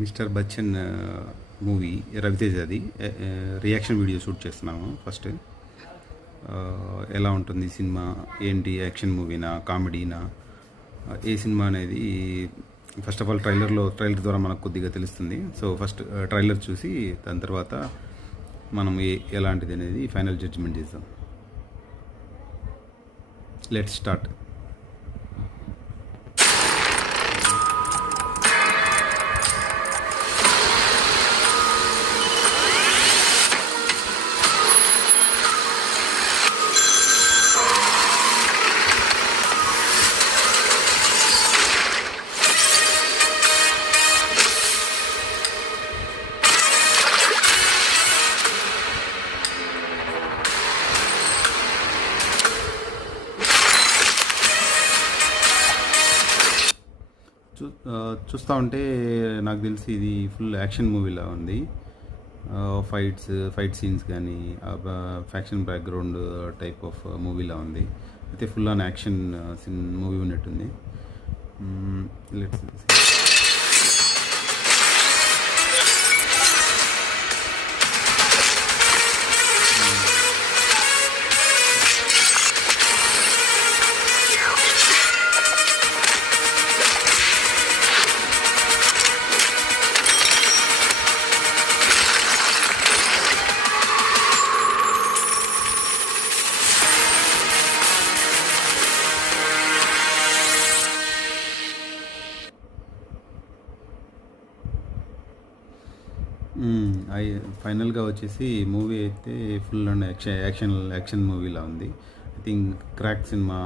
Mister Bachchan movie రవితేజది. Reaction video shoot చేస్తున్నాము. First ఎలా ఉంటుంది సినిమా, ఏంటి, యాక్షన్ మూవీనా, కామెడీనా, ఏ సినిమా అనేది ఫస్ట్ ఆఫ్ ఆల్ ట్రైలర్ ద్వారా మనకు కొద్దిగా తెలుస్తుంది. సో ఫస్ట్ ట్రైలర్ చూసి దాని తర్వాత మనం ఎలాంటిది అనేది ఫైనల్ జడ్జిమెంట్ చేద్దాం. Let's start. చూస్తూ ఉంటే నాకు తెలిసి ఇది ఫుల్ యాక్షన్ మూవీలా ఉంది. ఫైట్ సీన్స్ కానీ ఫ్యాక్షన్ బ్యాక్గ్రౌండ్ టైప్ ఆఫ్ మూవీలా ఉంది. అయితే ఫుల్ ఆన్ యాక్షన్ మూవీ ఉన్నట్టుంది. లెట్స్ ఫైనల్గా వచ్చేసి మూవీ అయితే ఫుల్ అండ్ యాక్షన్ మూవీలా ఉంది. I think crack cinema